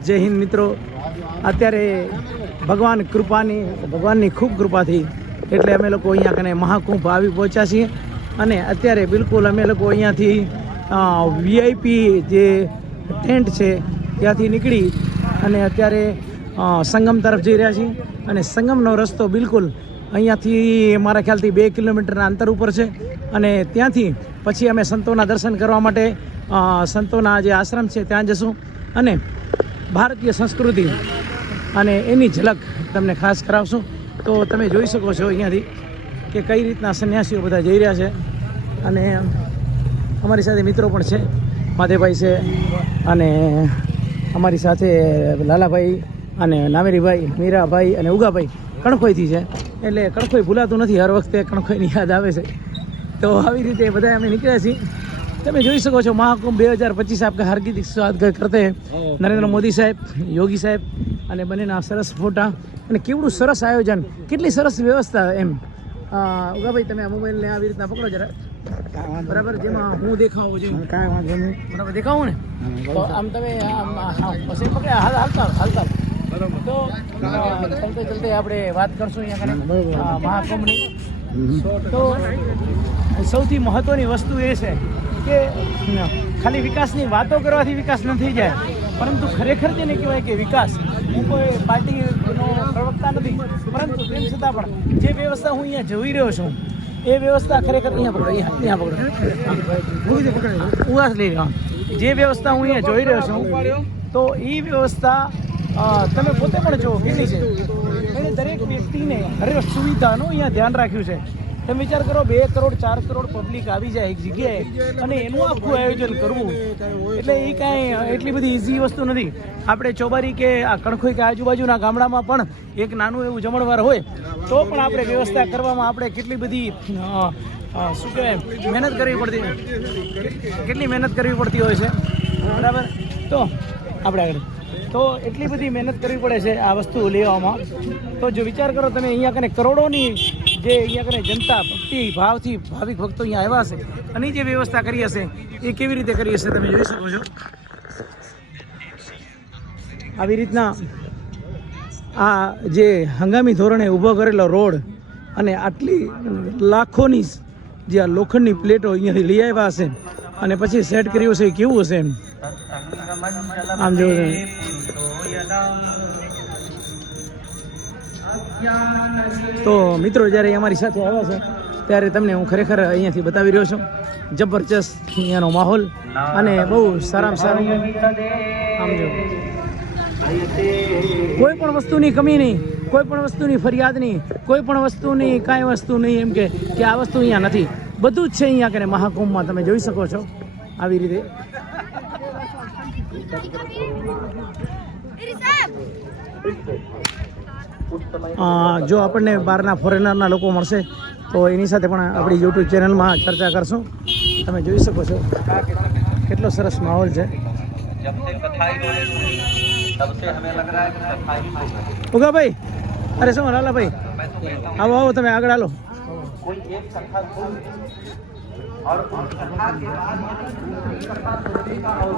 જય હિન્દ મિત્રો. અત્યારે ભગવાનની ખૂબ કૃપાથી એટલે અમે લોકો અહીંયા કને મહાકુંભ આવી પહોંચ્યા છીએ અને અત્યારે બિલકુલ અમે લોકો અહીંયાથી વીઆઈપી જે ટેન્ટ છે ત્યાંથી નીકળી અને અત્યારે સંગમ તરફ જઈ રહ્યા છીએ અને સંગમનો રસ્તો બિલકુલ અહીંયાથી મારા ખ્યાલથી 2 કિલોમીટરના અંતર ઉપર છે અને ત્યાંથી પછી અમે સંતોના દર્શન કરવા માટે સંતોના જે આશ્રમ છે ત્યાં જશું અને ભારતીય સંસ્કૃતિ અને એની ઝલક તમને ખાસ કરાવશું. તો તમે જોઈ શકો છો અહીંયાથી કે કઈ રીતના સંન્યાસીઓ બધા જઈ રહ્યા છે અને અમારી સાથે મિત્રો પણ છે, માધેભાઈ છે અને અમારી સાથે લાલાભાઈ અને નામેરીભાઈ, મીરાભાઈ અને ઉગાભાઈ કણખોઈથી છે. એટલે કણખોઈ ભૂલાતું નથી, હર વખતે કણખોઈની યાદ આવે છે. તો આવી રીતે બધા અમે નીકળ્યા છીએ. તમે જોઈ શકો છો મહાકુંભ 2025 आपका हार्दिक स्वागत करते हैं. નરેન્દ્ર મોદી સાહેબ, યોગી સાહેબ અને બંનેના સરસ ફોટા અને કેવડું સરસ આયોજન, કેટલી સરસ વ્યવસ્થા એમ. ઉગાભાઈ તમે આ મોબાઈલને આવી રીતના પકડો જરા, બરાબર, જેમાં હું દેખાવું છું કાંઈ વાંધો નહીં, બરાબર દેખાવું ને તો આમ તમે પછી પકડ્યા હાલતા તો ચલતે આપણે વાત કરશું અહીંયા મહાકુંભની. તો સૌથી મહત્ત્વની વસ્તુ એ છે કે ખાલી વિકાસની વાતો કરવાથી વિકાસ ન થઈ જાય, પરંતુ ખરેખર જેને કહેવાય કે વિકાસ. હું કોઈ પાર્ટીનો પ્રવક્તા નથી, પરંતુ તેમ છતાં પણ જે વ્યવસ્થા હું અહીંયા જોઈ રહ્યો છું એ વ્યવસ્થા ખરેખર અહીંયા પકડો ઉગાસ લઈ રહ્યો. જે વ્યવસ્થા હું અહીંયા જોઈ રહ્યો છું તો એ વ્યવસ્થા તમે પોતે પણ જુઓ કેટલી છે. એને દરેક વ્યક્તિને હરેક સુવિધાનું અહીંયા ધ્યાન રાખ્યું છે. તમે વિચાર કરો 2 કરોડ 4 કરોડ પબ્લિક આવી જાય એક જગ્યાએ અને એનું આખું આયોજન કરવું એટલે એ કાંઈ એટલી બધી ઇઝી વસ્તુ નથી. આપણે ચોબારી કે આ કણખોઈ કે આજુબાજુના ગામડામાં પણ એક નાનું એવું જમણવાર હોય તો પણ આપણે વ્યવસ્થા કરવામાં આપણે કેટલી બધી શું કહેવાય મહેનત કરવી પડતી હોય છે, બરાબર. તો આપણે આગળ તો એટલી બધી મહેનત કરવી પડે છે આ વસ્તુ લેવામાં. તો જો વિચાર કરો તમે અહીંયા કને કરોડોની જે અહીંયા કને જનતા ભક્તિ ભાવથી ભાવિક ભક્તો અહીંયા આવ્યા હશે અને જે વ્યવસ્થા કરી હશે એ કેવી રીતે કરી હશે તમે જોઈ શકો છો. આવી રીતના આ જે હંગામી ધોરણે ઊભો કરેલો રોડ અને આટલી લાખોની જે આ લોખંડની પ્લેટો અહીંયાથી લઈ આવ્યા હશે અને પછી સેટ કર્યું હશે, કેવું હશે એમ આમ જો. તો મિત્રો જ્યારે અમારી સાથે આવ્યા છે ત્યારે તમને હું ખરેખર અહીંયાથી બતાવી રહ્યો છું જબરજસ્ત અહીંયાનો માહોલ અને બહુ સારામાં સારું. આમ જો કોઈ પણ વસ્તુની કમી નહીં, કોઈ પણ વસ્તુની ફરિયાદ નહીં, કોઈ પણ વસ્તુની કાંઈ વસ્તુ નહીં એમ કે આ વસ્તુ અહીંયા નથી, બધું જ છે અહીંયા કે મહાકુંભમાં. તમે જોઈ શકો છો આવી રીતે. જો આપણને બહારના ફોરેનરના લોકો મળશે તો એની સાથે પણ આપણી યુટ્યુબ ચેનલમાં ચર્ચા કરશું. તમે જોઈ શકો છો કેટલો સરસ માહોલ છે. ઉગાભાઈ, અરે શું લાલાભાઈ, આવો તમે આગળ હાલો.